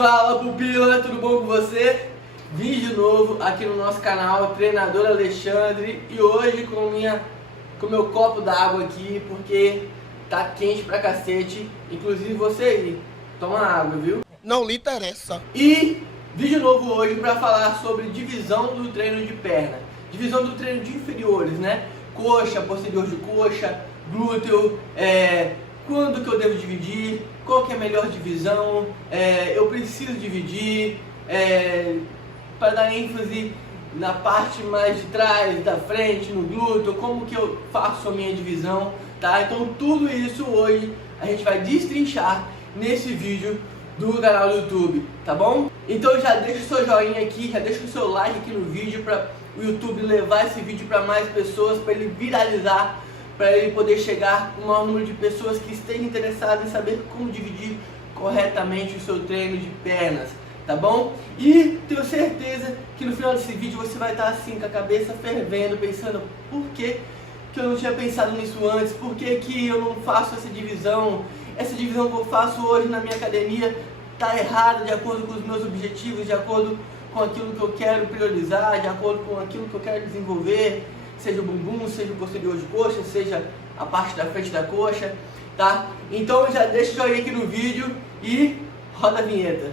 Fala pupila, tudo bom com você? Vídeo novo aqui no nosso canal, Treinador Alexandre. E hoje com meu copo d'água aqui, porque tá quente pra cacete. Inclusive você aí, toma água, viu? Não lhe interessa. E vídeo novo hoje pra falar sobre divisão do treino de perna. Divisão do treino de inferiores, né? Coxa, posterior de coxa, glúteo, quando que eu devo dividir, qual que é a melhor divisão, eu preciso dividir, para dar ênfase na parte mais de trás, da frente, no glúteo, como que eu faço a minha divisão, tá? Então tudo isso hoje a gente vai destrinchar nesse vídeo do canal do YouTube, tá bom? Então já deixa o seu joinha aqui, já deixa o seu like aqui no vídeo para o YouTube levar esse vídeo para mais pessoas, para ele viralizar, para ele poder chegar com o maior número de pessoas que estejam interessadas em saber como dividir corretamente o seu treino de pernas, tá bom? E tenho certeza que no final desse vídeo você vai estar assim com a cabeça fervendo, pensando por que eu não tinha pensado nisso antes, por que eu não faço essa divisão que eu faço hoje na minha academia está errada de acordo com os meus objetivos, de acordo com aquilo que eu quero priorizar, de acordo com aquilo que eu quero desenvolver, seja o bumbum, seja o posterior de coxa, seja a parte da frente da coxa, tá? Então já deixa o joinha aqui no vídeo e roda a vinheta.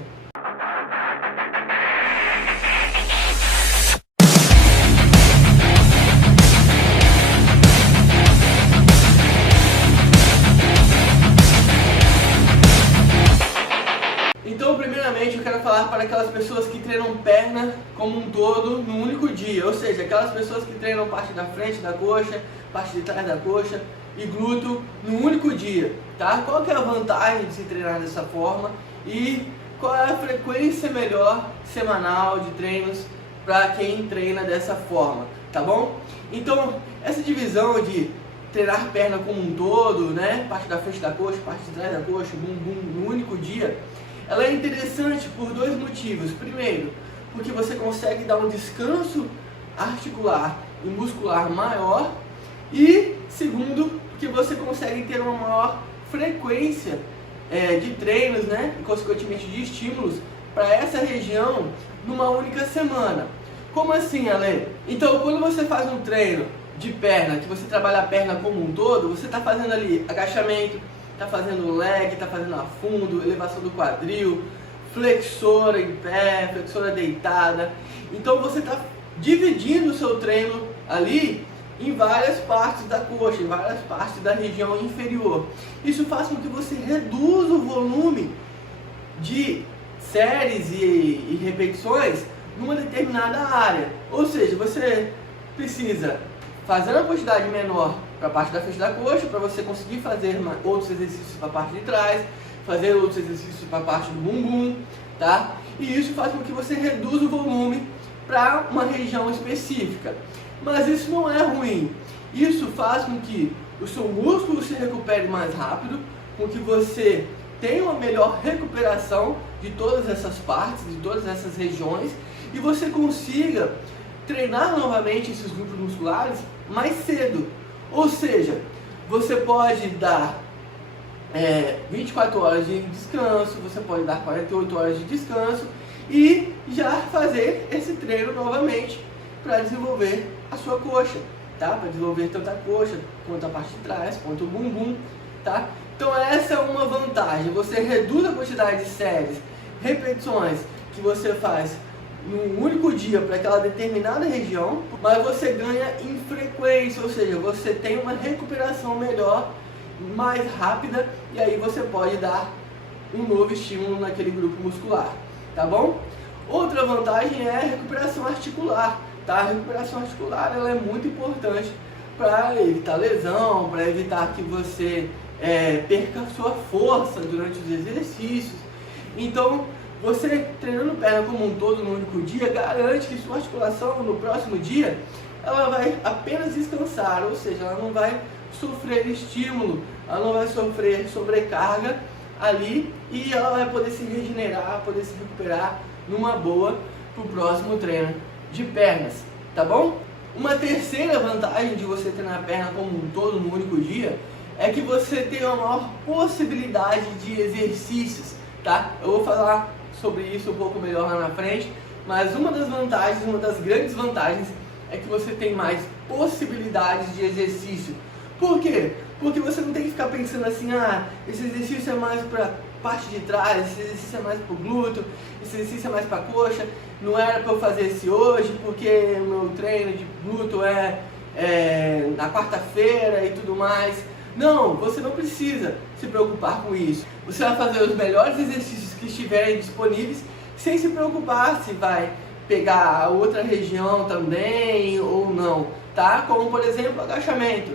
Então, primeiramente, eu quero falar para aquelas pessoas que treinam perna como um todo no único dia, ou seja, aquelas pessoas que treinam parte da frente da coxa, parte de trás da coxa e glúteo no único dia, tá? Qual que é a vantagem de se treinar dessa forma e qual é a frequência melhor semanal de treinos para quem treina dessa forma, tá bom? Então, essa divisão de treinar perna como um todo, né? Parte da frente da coxa, parte de trás da coxa, bumbum no único dia, ela é interessante por dois motivos. Primeiro, porque você consegue dar um descanso articular e muscular maior. E segundo, porque você consegue ter uma maior frequência de treinos, né? E consequentemente de estímulos para essa região numa única semana. Como assim, Ale? Então, quando você faz um treino de perna, que você trabalha a perna como um todo, você está fazendo ali agachamento, está fazendo leg, está fazendo afundo, elevação do quadril, flexora em pé, flexora deitada. Então você está dividindo o seu treino ali em várias partes da coxa, em várias partes da região inferior. Isso faz com que você reduza o volume de séries e repetições numa determinada área. Ou seja, você precisa fazer uma quantidade menor para a parte da frente da coxa, para você conseguir fazer outros exercícios para a parte de trás, fazer outros exercícios para a parte do bumbum, tá? E isso faz com que você reduza o volume para uma região específica. Mas isso não é ruim. Isso faz com que o seu músculo se recupere mais rápido, com que você tenha uma melhor recuperação de todas essas partes, de todas essas regiões, e você consiga treinar novamente esses grupos musculares mais cedo. Ou seja, você pode dar 24 horas de descanso, você pode dar 48 horas de descanso e já fazer esse treino novamente para desenvolver a sua coxa, tá? Para desenvolver tanto a coxa quanto a parte de trás, quanto o bumbum, tá? Então essa é uma vantagem, você reduz a quantidade de séries, repetições que você faz num único dia para aquela determinada região, mas você ganha em frequência, ou seja, você tem uma recuperação melhor, mais rápida, e aí você pode dar um novo estímulo naquele grupo muscular, tá bom? Outra vantagem é a recuperação articular, tá? A recuperação articular ela é muito importante para evitar lesão, para evitar que você perca a sua força durante os exercícios. Então, você treinando perna como um todo no único dia, garante que sua articulação no próximo dia, ela vai apenas descansar, ou seja, ela não vai sofrer estímulo, ela não vai sofrer sobrecarga ali e ela vai poder se regenerar, poder se recuperar numa boa para o próximo treino de pernas, tá bom? Uma terceira vantagem de você treinar a perna como um todo no único dia é que você tem uma maior possibilidade de exercícios, tá? Eu vou falar sobre isso um pouco melhor lá na frente, mas uma das vantagens, uma das grandes vantagens é que você tem mais possibilidades de exercício. Por quê? Porque você não tem que ficar pensando assim, esse exercício é mais para parte de trás, esse exercício é mais para o glúteo, esse exercício é mais para a coxa, não era para eu fazer esse hoje porque o meu treino de glúteo é na quarta-feira e tudo mais. Não, você não precisa se preocupar com isso. Você vai fazer os melhores exercícios que estiverem disponíveis sem se preocupar se vai pegar outra região também ou não, tá? Como por exemplo agachamento.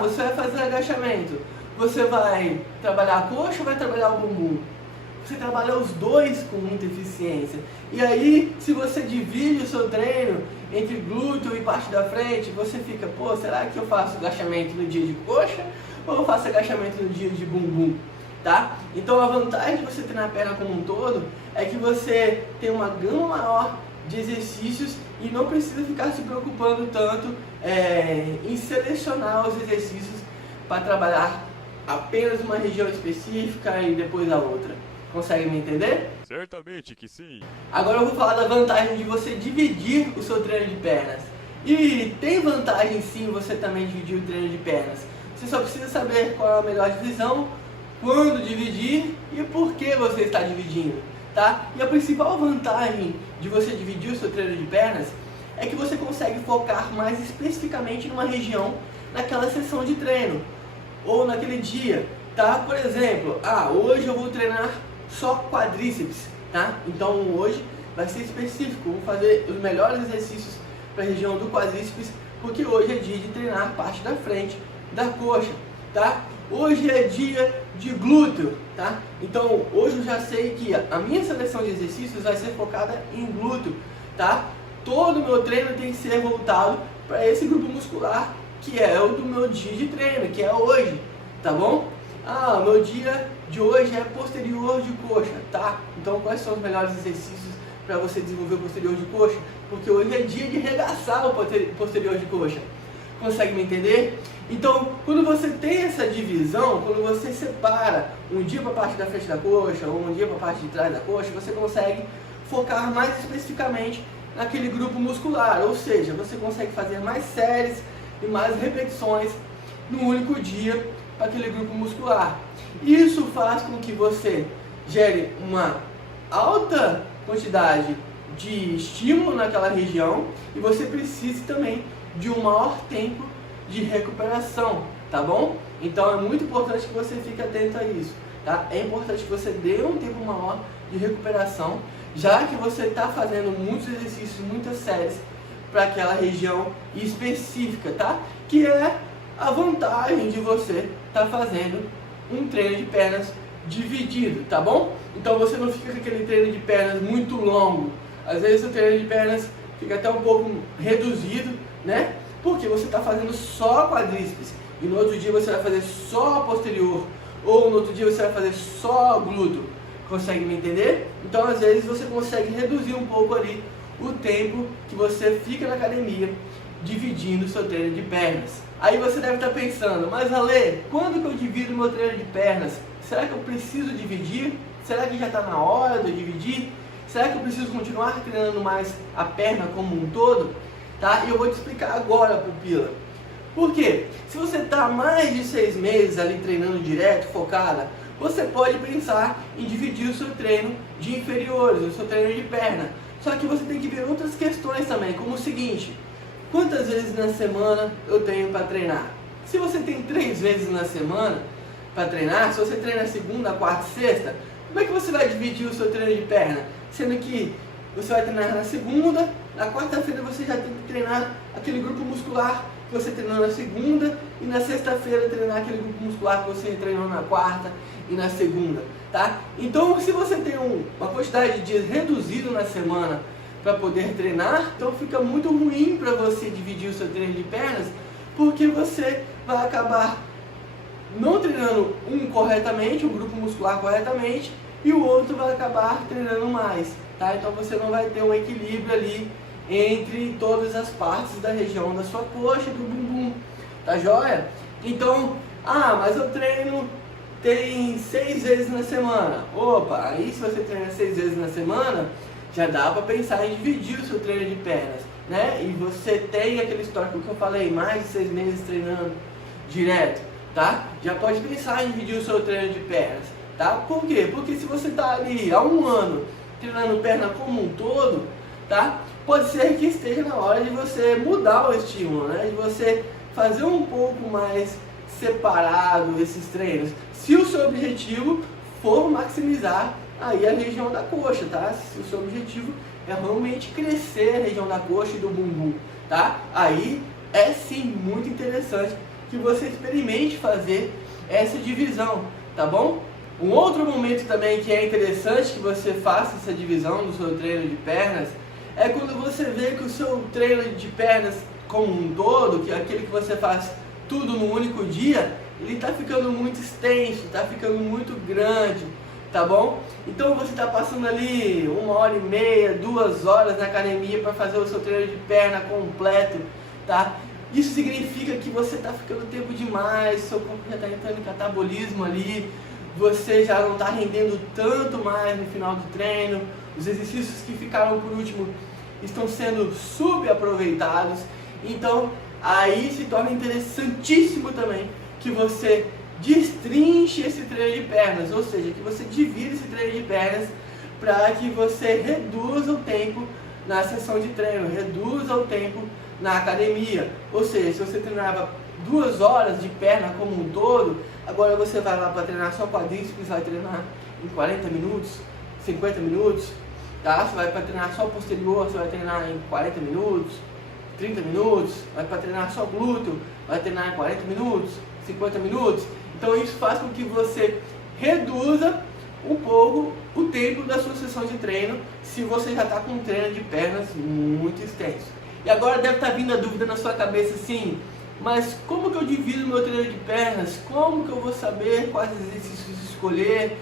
Você vai fazer agachamento, você vai trabalhar a coxa ou vai trabalhar o bumbum? Você trabalha os dois com muita eficiência. E aí, se você divide o seu treino entre glúteo e parte da frente, você fica, será que eu faço agachamento no dia de coxa ou eu faço agachamento no dia de bumbum? Tá? Então a vantagem de você treinar a perna como um todo é que você tem uma gama maior de exercícios e não precisa ficar se preocupando tanto em selecionar os exercícios para trabalhar apenas uma região específica e depois a outra. Consegue me entender? Certamente que sim. Agora eu vou falar da vantagem de você dividir o seu treino de pernas. E tem vantagem sim você também dividir o treino de pernas. Você só precisa saber qual é a melhor divisão, quando dividir e por que você está dividindo, tá? E a principal vantagem de você dividir o seu treino de pernas é que você consegue focar mais especificamente numa região naquela sessão de treino ou naquele dia, tá? Por exemplo, hoje eu vou treinar só quadríceps, tá? Então hoje vai ser específico, vou fazer os melhores exercícios para a região do quadríceps, porque hoje é dia de treinar parte da frente da coxa, tá? Hoje é dia de glúteo, tá? Então hoje eu já sei que a minha seleção de exercícios vai ser focada em glúteo, tá? Todo o meu treino tem que ser voltado para esse grupo muscular que é o do meu dia de treino, que é hoje, tá bom? Meu dia de hoje é posterior de coxa, tá? Então quais são os melhores exercícios para você desenvolver o posterior de coxa? Porque hoje é dia de regaçar o posterior de coxa. Consegue me entender? Então, quando você tem essa divisão, quando você separa um dia para a parte da frente da coxa ou um dia para a parte de trás da coxa, você consegue focar mais especificamente naquele grupo muscular, ou seja, você consegue fazer mais séries e mais repetições no único dia para aquele grupo muscular. Isso faz com que você gere uma alta quantidade de estímulo naquela região e você precise também de um maior tempo de recuperação, tá bom? Então é muito importante que você fique atento a isso, tá? É importante que você dê um tempo maior de recuperação, já que você está fazendo muitos exercícios, muitas séries para aquela região específica, tá? Que é a vantagem de você estar fazendo um treino de pernas dividido, tá bom? Então você não fica com aquele treino de pernas muito longo. Às vezes o treino de pernas fica até um pouco reduzido, né? Porque você está fazendo só quadríceps e no outro dia você vai fazer só posterior ou no outro dia você vai fazer só glúteo. Consegue me entender? Então às vezes você consegue reduzir um pouco ali o tempo que você fica na academia dividindo o seu treino de pernas. Aí você deve estar pensando, mas Ale, quando que eu divido o meu treino de pernas? Será que eu preciso dividir? Será que já está na hora de eu dividir? Será que eu preciso continuar treinando mais a perna como um todo? Tá? E eu vou te explicar agora, pupila. Por quê? Se você está mais de 6 meses ali treinando direto, focada, você pode pensar em dividir o seu treino de inferiores, o seu treino de perna. Só que você tem que ver outras questões também, como o seguinte: quantas vezes na semana eu tenho para treinar? Se você tem 3 vezes na semana para treinar, se você treina segunda, quarta e sexta, como é que você vai dividir o seu treino de perna? Sendo que você vai treinar na segunda, na quarta-feira você já tem que treinar aquele grupo muscular que você treinou na segunda e na sexta-feira treinar aquele grupo muscular que você treinou na quarta e na segunda, tá? Então, se você tem uma quantidade de dias reduzido na semana para poder treinar, então fica muito ruim para você dividir o seu treino de pernas, porque você vai acabar não treinando um corretamente, um grupo muscular corretamente, e o outro vai acabar treinando mais, tá? Então você não vai ter um equilíbrio ali entre todas as partes da região da sua coxa e do bumbum, tá joia? Então, mas eu treino tem 6 vezes na semana. Opa, aí se você treina 6 vezes na semana, já dá para pensar em dividir o seu treino de pernas, né? E você tem aquele histórico que eu falei, mais de 6 meses treinando direto, tá? Já pode pensar em dividir o seu treino de pernas, tá? Por quê? Porque se você tá ali há um ano treinando perna como um todo, tá? Pode ser que esteja na hora de você mudar o estímulo, né? De você fazer um pouco mais separado esses treinos. Se o seu objetivo for maximizar aí a região da coxa, tá? Se o seu objetivo é realmente crescer a região da coxa e do bumbum, tá? Aí é sim muito interessante que você experimente fazer essa divisão, tá bom? Um outro momento também que é interessante que você faça essa divisão do seu treino de pernas é quando você vê que o seu treino de pernas como um todo, que é aquele que você faz tudo no único dia, ele está ficando muito extenso, está ficando muito grande, tá bom? Então você está passando ali 1h30, 2 horas na academia para fazer o seu treino de perna completo, tá? Isso significa que você está ficando tempo demais, seu corpo já está entrando em catabolismo ali, você já não está rendendo tanto mais no final do treino, os exercícios que ficaram por último estão sendo subaproveitados, então aí se torna interessantíssimo também que você destrinche esse treino de pernas, ou seja, que você divida esse treino de pernas para que você reduza o tempo na sessão de treino, reduza o tempo na academia. Ou seja, se você treinava 2 horas de perna como um todo, agora você vai lá para treinar só quadríceps, vai treinar em 40 minutos, 50 minutos, tá? Você vai para treinar só posterior, você vai treinar em 40 minutos, 30 minutos, vai para treinar só glúteo, vai treinar em 40 minutos, 50 minutos. Então isso faz com que você reduza um pouco o tempo da sua sessão de treino, se você já está com um treino de pernas muito extenso. E agora deve estar vindo a dúvida na sua cabeça assim, mas como que eu divido meu treino de pernas? Como que eu vou saber quais exercícios escolher?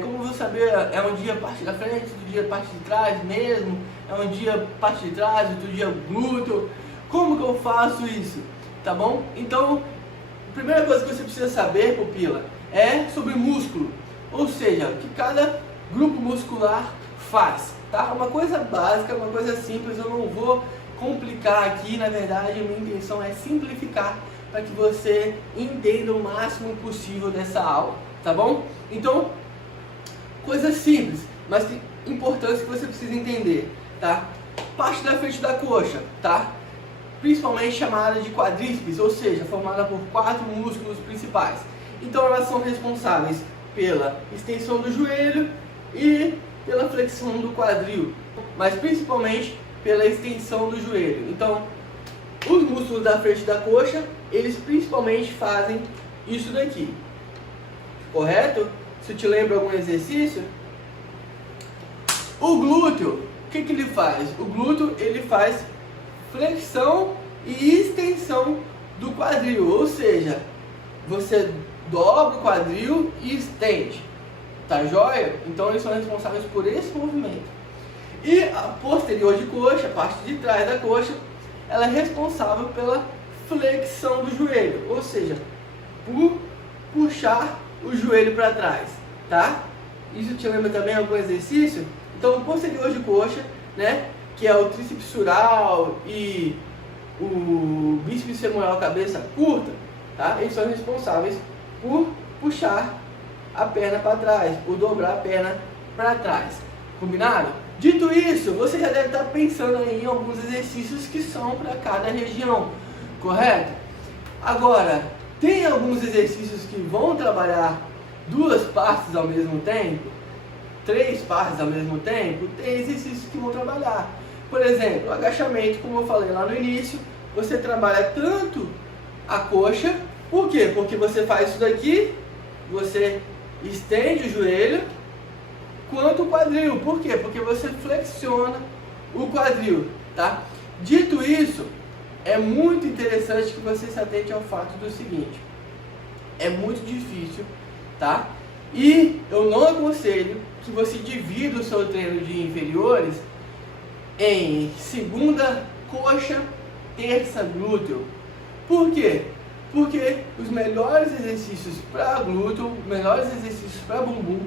Como eu vou saber, é um dia parte da frente, outro dia parte de trás mesmo? É um dia parte de trás, outro dia glúteo? Como que eu faço isso? Tá bom? Então, a primeira coisa que você precisa saber, pupila, é sobre músculo. Ou seja, o que cada grupo muscular faz, tá? Uma coisa básica, uma coisa simples, eu não vou complicar aqui, na verdade a minha intenção é simplificar para que você entenda o máximo possível dessa aula, tá bom? Então, coisas simples, mas importantes que você precisa entender, tá? Parte da frente da coxa, tá? Principalmente chamada de quadríceps, ou seja, formada por 4 músculos principais. Então elas são responsáveis pela extensão do joelho e pela flexão do quadril, mas principalmente pela extensão do joelho. Então, os músculos da frente da coxa, eles principalmente fazem isso daqui, correto? Se te lembra algum exercício? O glúteo, o que ele faz? O glúteo, ele faz flexão e extensão do quadril, ou seja, você dobra o quadril e estende, tá joia? Então eles são responsáveis por esse movimento. E a posterior de coxa, a parte de trás da coxa, ela é responsável pela flexão do joelho, ou seja, por puxar o joelho para trás, tá? Isso te lembra também algum exercício? Então o posterior de coxa, né, que é o tríceps sural e o bíceps femoral cabeça curta, tá? Eles são responsáveis por puxar a perna para trás, por dobrar a perna para trás. Combinado? Dito isso, você já deve estar pensando aí em alguns exercícios que são para cada região, correto? Agora, tem alguns exercícios que vão trabalhar 2 partes ao mesmo tempo? 3 partes ao mesmo tempo? Tem exercícios que vão trabalhar. Por exemplo, agachamento, como eu falei lá no início, você trabalha tanto a coxa. Por quê? Porque você faz isso daqui, você estende o joelho, quanto o quadril. Por quê? Porque você flexiona o quadril, tá? Dito isso, é muito interessante que você se atente ao fato do seguinte: é muito difícil, tá? E eu não aconselho que você divida o seu treino de inferiores em segunda coxa, terça glúteo. Por quê? Porque os melhores exercícios para glúteo, melhores exercícios para bumbum,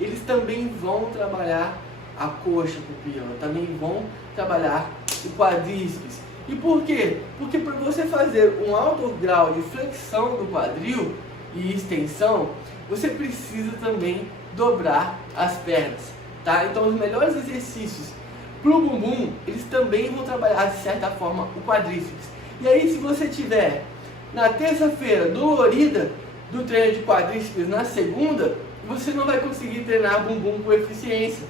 eles também vão trabalhar a coxa, pupila, também vão trabalhar o quadríceps. E por quê? Porque para você fazer um alto grau de flexão do quadril e extensão, você precisa também dobrar as pernas, tá? Então os melhores exercícios para o bumbum, eles também vão trabalhar de certa forma o quadríceps. E aí, se você tiver na terça-feira dolorida do treino de quadríceps na segunda, você não vai conseguir treinar bumbum com eficiência,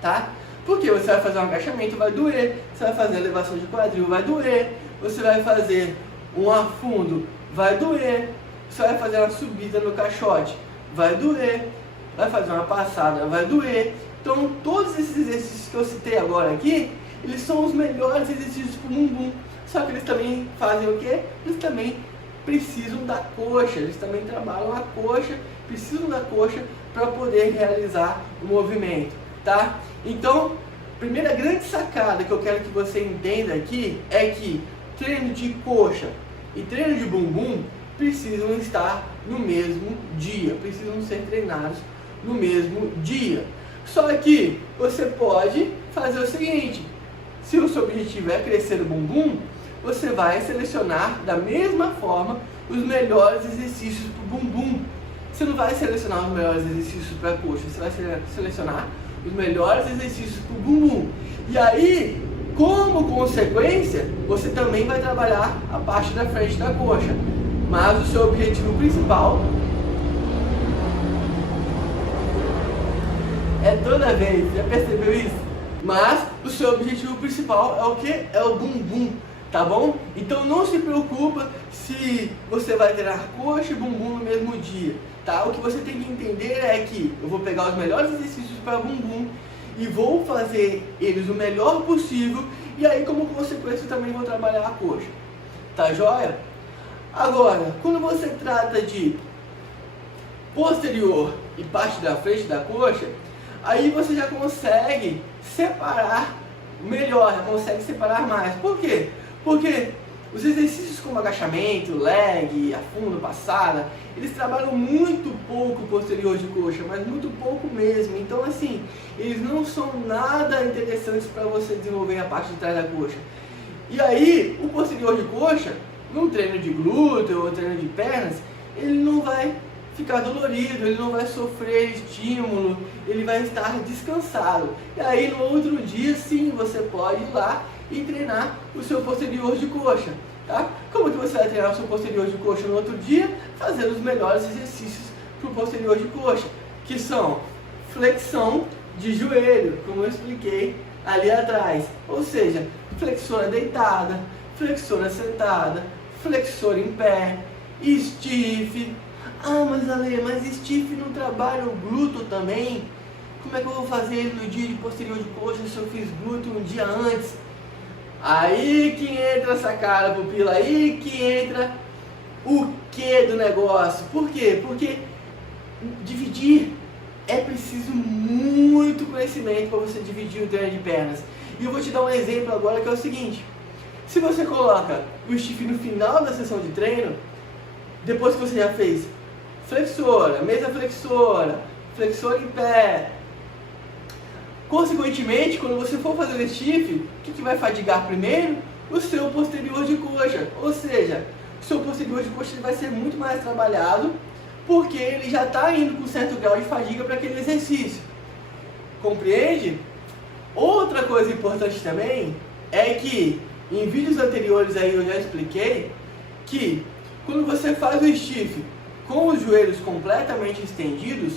tá? Porque você vai fazer um agachamento, vai doer, você vai fazer elevação de quadril, vai doer, você vai fazer um afundo, vai doer, você vai fazer uma subida no caixote, vai doer, vai fazer uma passada, vai doer. Então, todos esses exercícios que eu citei agora aqui, eles são os melhores exercícios para o bumbum. Só que eles também fazem o quê? Eles também precisam da coxa, eles também trabalham a coxa, precisam da coxa para poder realizar o movimento, tá? Então, primeira grande sacada que eu quero que você entenda aqui é que treino de coxa e treino de bumbum precisam estar no mesmo dia, precisam ser treinados no mesmo dia. Só que você pode fazer o seguinte: se o seu objetivo é crescer o bumbum, você vai selecionar da mesma forma os melhores exercícios para o bumbum. Você não vai selecionar os melhores exercícios para a coxa, você vai selecionar os melhores exercícios para o bumbum. E aí, como consequência, você também vai trabalhar a parte da frente da coxa. Mas o seu objetivo principal é toda vez, já percebeu isso? Mas o seu objetivo principal é o que? É o bumbum, tá bom? Então não se preocupa se você vai treinar coxa e bumbum no mesmo dia, tá? O que você tem que entender é que eu vou pegar os melhores exercícios para bumbum e vou fazer eles o melhor possível, e aí como consequência eu também vou trabalhar a coxa, tá joia? Agora, quando você trata de posterior e parte da frente da coxa, aí você já consegue separar melhor, já consegue separar mais. Por quê? Porque os exercícios como agachamento, leg, afundo, passada, eles trabalham muito pouco o posterior de coxa, mas muito pouco mesmo. Então assim, eles não são nada interessantes para você desenvolver a parte de trás da coxa. E aí, o posterior de coxa, num treino de glúteo ou treino de pernas, ele não vai ficar dolorido, ele não vai sofrer estímulo, ele vai estar descansado. E aí no outro dia sim, você pode ir lá e treinar o seu posterior de coxa, tá? Como que você vai treinar o seu posterior de coxa no outro dia? Fazendo os melhores exercícios para o posterior de coxa, que são flexão de joelho, como eu expliquei ali atrás. Ou seja, flexora deitada, flexora sentada, flexora em pé, stiff. Ah, mas Ale, mas stiff não trabalha o glúteo também? Como é que eu vou fazer ele no dia de posterior de coxa se eu fiz glúteo um dia antes? Aí que entra essa cara, pupila, aí que entra o que do negócio. Por quê? Porque dividir é preciso muito conhecimento para você dividir o treino de pernas. E eu vou te dar um exemplo agora que é o seguinte: se você coloca o stiff no final da sessão de treino, depois que você já fez flexora, mesa flexora, flexora em pé, consequentemente, quando você for fazer o stiff, o que vai fadigar primeiro? O seu posterior de coxa. Ou seja, o seu posterior de coxa vai ser muito mais trabalhado, porque ele já está indo com certo grau de fadiga para aquele exercício. Compreende? Outra coisa importante também é que em vídeos anteriores aí eu já expliquei que quando você faz o stiff com os joelhos completamente estendidos,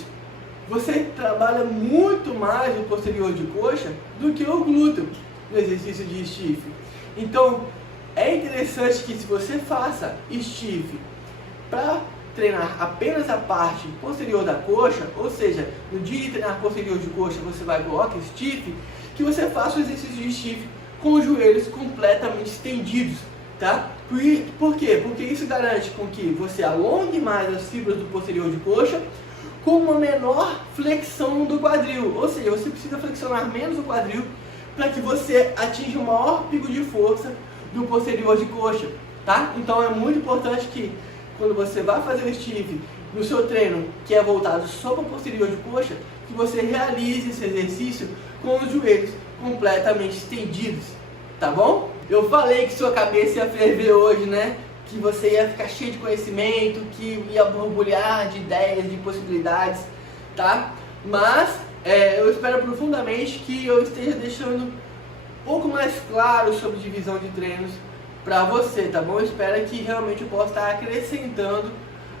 você trabalha muito mais o posterior de coxa do que o glúteo no exercício de stiff. Então é interessante que se você faça stiff para treinar apenas a parte posterior da coxa, ou seja, no dia de treinar posterior de coxa você vai colocar stiff, que você faça o exercício de stiff com os joelhos completamente estendidos, tá? Por quê? Porque isso garante com que você alongue mais as fibras do posterior de coxa com uma menor flexão do quadril, ou seja, você precisa flexionar menos o quadril para que você atinja o maior pico de força do posterior de coxa. tá? Então é muito importante que quando você vai fazer o stiff no seu treino, que é voltado só para o posterior de coxa, que você realize esse exercício com os joelhos completamente estendidos, tá bom? Eu falei que sua cabeça ia ferver hoje, né? Que você ia ficar cheio de conhecimento, que ia borbulhar de ideias, de possibilidades, tá? Mas eu espero profundamente que eu esteja deixando um pouco mais claro sobre divisão de treinos para você, tá bom? Eu espero que realmente eu possa estar acrescentando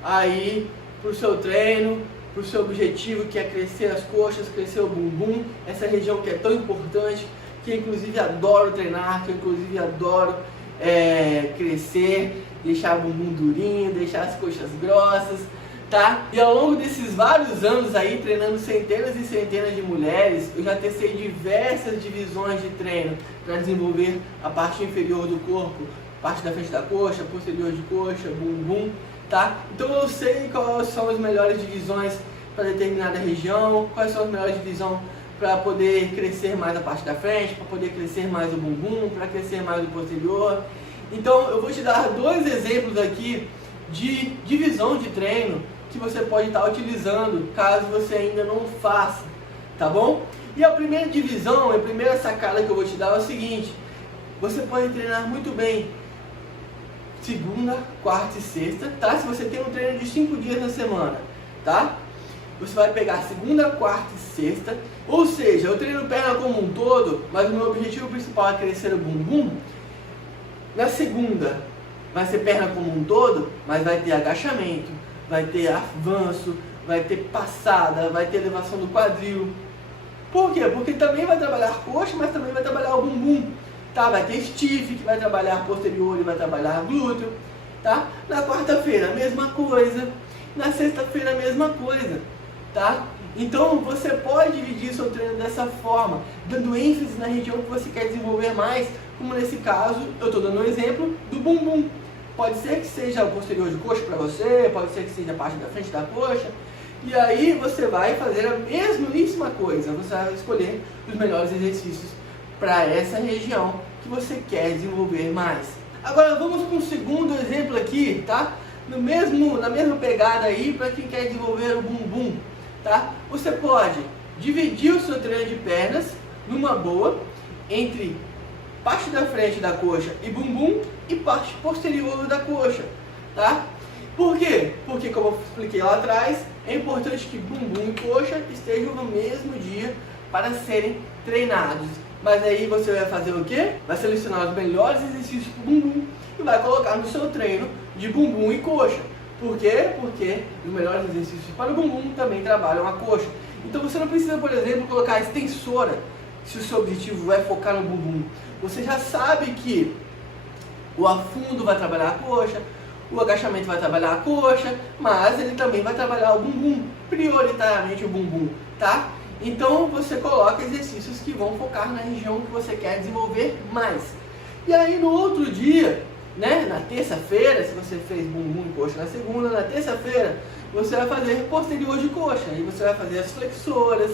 aí pro seu treino, pro seu objetivo, que é crescer as coxas, crescer o bumbum, essa região que é tão importante, que eu inclusive adoro treinar, que eu inclusive adoro crescer, deixar o bumbum durinho, deixar as coxas grossas, tá? E ao longo desses vários anos aí, treinando centenas e centenas de mulheres, eu já testei diversas divisões de treino para desenvolver a parte inferior do corpo, parte da frente da coxa, posterior de coxa, bumbum, tá? Então eu sei quais são as melhores divisões para determinada região, quais são as melhores divisões para poder crescer mais a parte da frente, para poder crescer mais o bumbum, para crescer mais o posterior. Então eu vou te dar dois exemplos aqui de divisão de treino que você pode estar utilizando caso você ainda não faça, tá bom? E a primeira divisão, a primeira sacada que eu vou te dar é o seguinte: você pode treinar muito bem segunda, quarta e sexta, tá? Se você tem um treino de 5 dias na semana, tá? Você vai pegar segunda, quarta e sexta, ou seja, eu treino perna como um todo, mas o meu objetivo principal é crescer o bumbum. Na segunda vai ser perna como um todo, mas vai ter agachamento, vai ter avanço, vai ter passada, vai ter elevação do quadril. Por quê? Porque também vai trabalhar coxa, mas também vai trabalhar o bumbum, tá? Vai ter stiff, que vai trabalhar posterior e vai trabalhar glúteo, tá? Na quarta-feira, a mesma coisa. Na sexta-feira, a mesma coisa, tá? Então você pode dividir seu treino dessa forma, dando ênfase na região que você quer desenvolver mais, como nesse caso, eu estou dando um exemplo do bumbum. Pode ser que seja o posterior de coxa para você, pode ser que seja a parte da frente da coxa, e aí você vai fazer a mesmíssima coisa, você vai escolher os melhores exercícios para essa região que você quer desenvolver mais. Agora vamos para um segundo exemplo aqui, tá? Na mesma pegada aí, para quem quer desenvolver o bumbum, tá? Você pode dividir o seu treino de pernas numa boa entre parte da frente da coxa e bumbum e parte posterior da coxa, tá? Por quê? Porque, como eu expliquei lá atrás, é importante que bumbum e coxa estejam no mesmo dia para serem treinados. Mas aí você vai fazer o quê? Vai selecionar os melhores exercícios para o bumbum e vai colocar no seu treino de bumbum e coxa. Por quê? Porque os melhores exercícios para o bumbum também trabalham a coxa. Então você não precisa, por exemplo, colocar a extensora se o seu objetivo é focar no bumbum. Você já sabe que o afundo vai trabalhar a coxa, o agachamento vai trabalhar a coxa, mas ele também vai trabalhar o bumbum, prioritariamente o bumbum, tá? Então você coloca exercícios que vão focar na região que você quer desenvolver mais. E aí no outro dia, né, na terça-feira, se você fez bumbum e coxa na segunda, na terça-feira você vai fazer posterior de coxa. Aí você vai fazer as flexoras,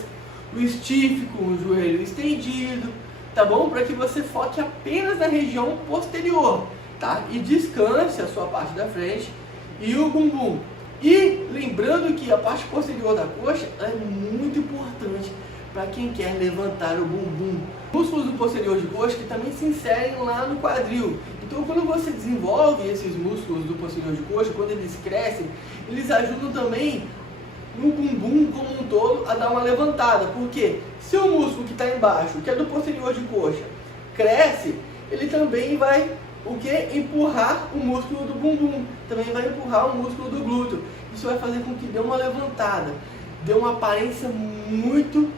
o stiff com o joelho estendido, tá bom? Para que você foque apenas na região posterior, tá? E descanse a sua parte da frente e o bumbum. E lembrando que a parte posterior da coxa é muito importante para quem quer levantar o bumbum. Músculos do posterior de coxa que também se inserem lá no quadril. Então quando você desenvolve esses músculos do posterior de coxa, quando eles crescem, eles ajudam também no bumbum como um todo a dar uma levantada. Porque se o músculo que está embaixo, que é do posterior de coxa, cresce, ele também vai empurrar o músculo do bumbum, também vai empurrar o músculo do glúteo. Isso vai fazer com que dê uma levantada, dê uma aparência muito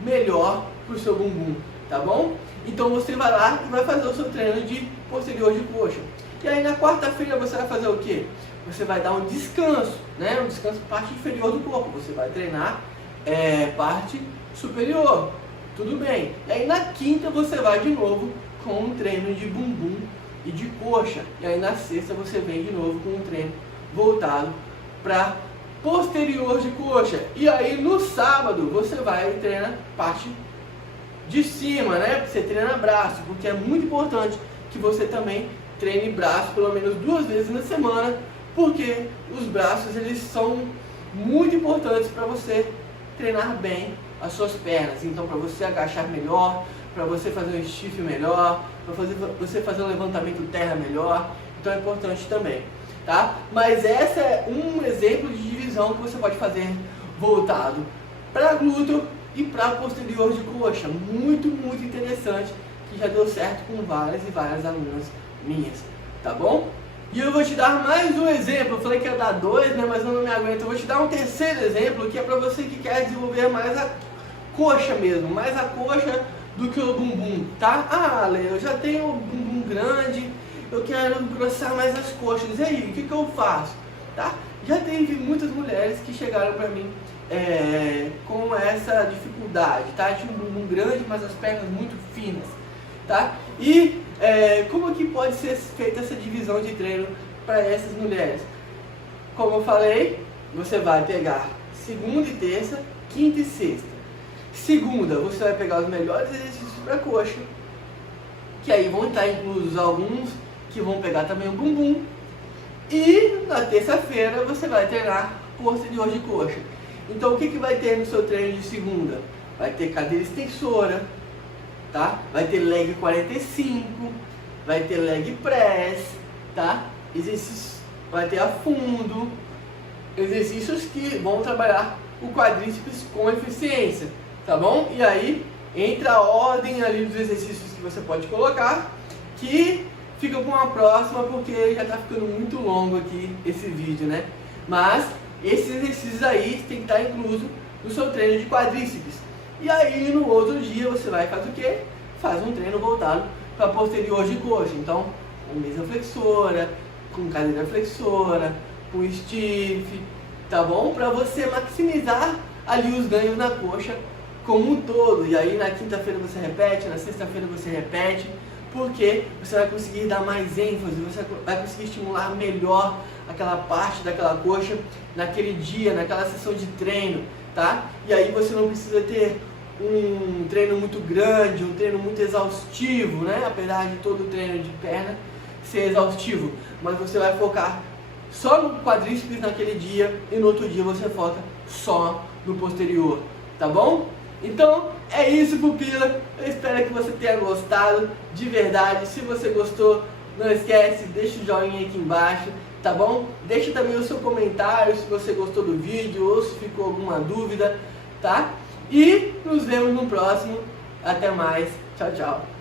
melhor para o seu bumbum, tá bom? Então você vai lá e vai fazer o seu treino de posterior de coxa. E aí na quarta-feira você vai fazer o quê? Você vai dar um descanso, né? Um descanso parte inferior do corpo. Você vai treinar parte superior, tudo bem. E aí na quinta você vai de novo com um treino de bumbum e de coxa. E aí na sexta você vem de novo com um treino voltado para posterior de coxa. E aí no sábado você vai treinar parte de cima, né? Você treina braço, porque é muito importante que você também treine braço pelo menos 2 vezes na semana, porque os braços eles são muito importantes para você treinar bem as suas pernas. Então, para você agachar melhor, para você fazer um stiff melhor, para você fazer um levantamento terra melhor, então é importante também, tá? Mas essa é um exemplo de divisão que você pode fazer voltado para glúteo e para posterior de coxa, muito interessante, que já deu certo com várias e várias alunas minhas, tá bom? E eu vou te dar mais um exemplo. Eu falei que ia dar 2, né, mas eu não me aguento. Eu vou te dar um terceiro exemplo, que é para você que quer desenvolver mais a coxa mesmo, mais a coxa do que o bumbum, tá? Ah, Lê, eu já tenho o bumbum grande, eu quero engrossar mais as coxas. E aí, o que eu faço? Tá? Já teve muitas mulheres que chegaram para mim com essa dificuldade, tá? Tinha um bumbum grande, mas as pernas muito finas, tá? E como que pode ser feita essa divisão de treino para essas mulheres? Como eu falei, você vai pegar segunda e terça, quinta e sexta. Segunda, você vai pegar os melhores exercícios para coxa, que aí vão estar inclusos alguns que vão pegar também o bumbum. E na terça-feira você vai treinar posterior de coxa. Então o que vai ter no seu treino de segunda? Vai ter cadeira extensora, tá? Vai ter leg 45, vai ter leg press, tá? Exercícios, vai ter a fundo, exercícios que vão trabalhar o quadríceps com eficiência, tá bom? E aí entra a ordem ali dos exercícios que você pode colocar, que fica com a próxima, porque já está ficando muito longo aqui esse vídeo, né? Mas esses exercícios aí tem que estar incluso no seu treino de quadríceps. E aí no outro dia você vai fazer o quê? Faz um treino voltado para posterior de coxa. Então, com mesa flexora, com cadeira flexora, com stiff, tá bom? Para você maximizar ali os ganhos na coxa como um todo. E aí na quinta-feira você repete, na sexta-feira você repete, porque você vai conseguir dar mais ênfase, você vai conseguir estimular melhor aquela parte daquela coxa naquele dia, naquela sessão de treino, tá? E aí você não precisa ter um treino muito grande, um treino muito exaustivo, né? Apesar de todo treino de perna ser exaustivo, mas você vai focar só no quadríceps naquele dia e no outro dia você foca só no posterior, tá bom? Então é isso, pupila. Eu espero que você tenha gostado de verdade. Se você gostou, não esquece, deixa o joinha aqui embaixo, tá bom? Deixa também o seu comentário se você gostou do vídeo ou se ficou alguma dúvida, tá? E nos vemos no próximo. Até mais. Tchau, tchau.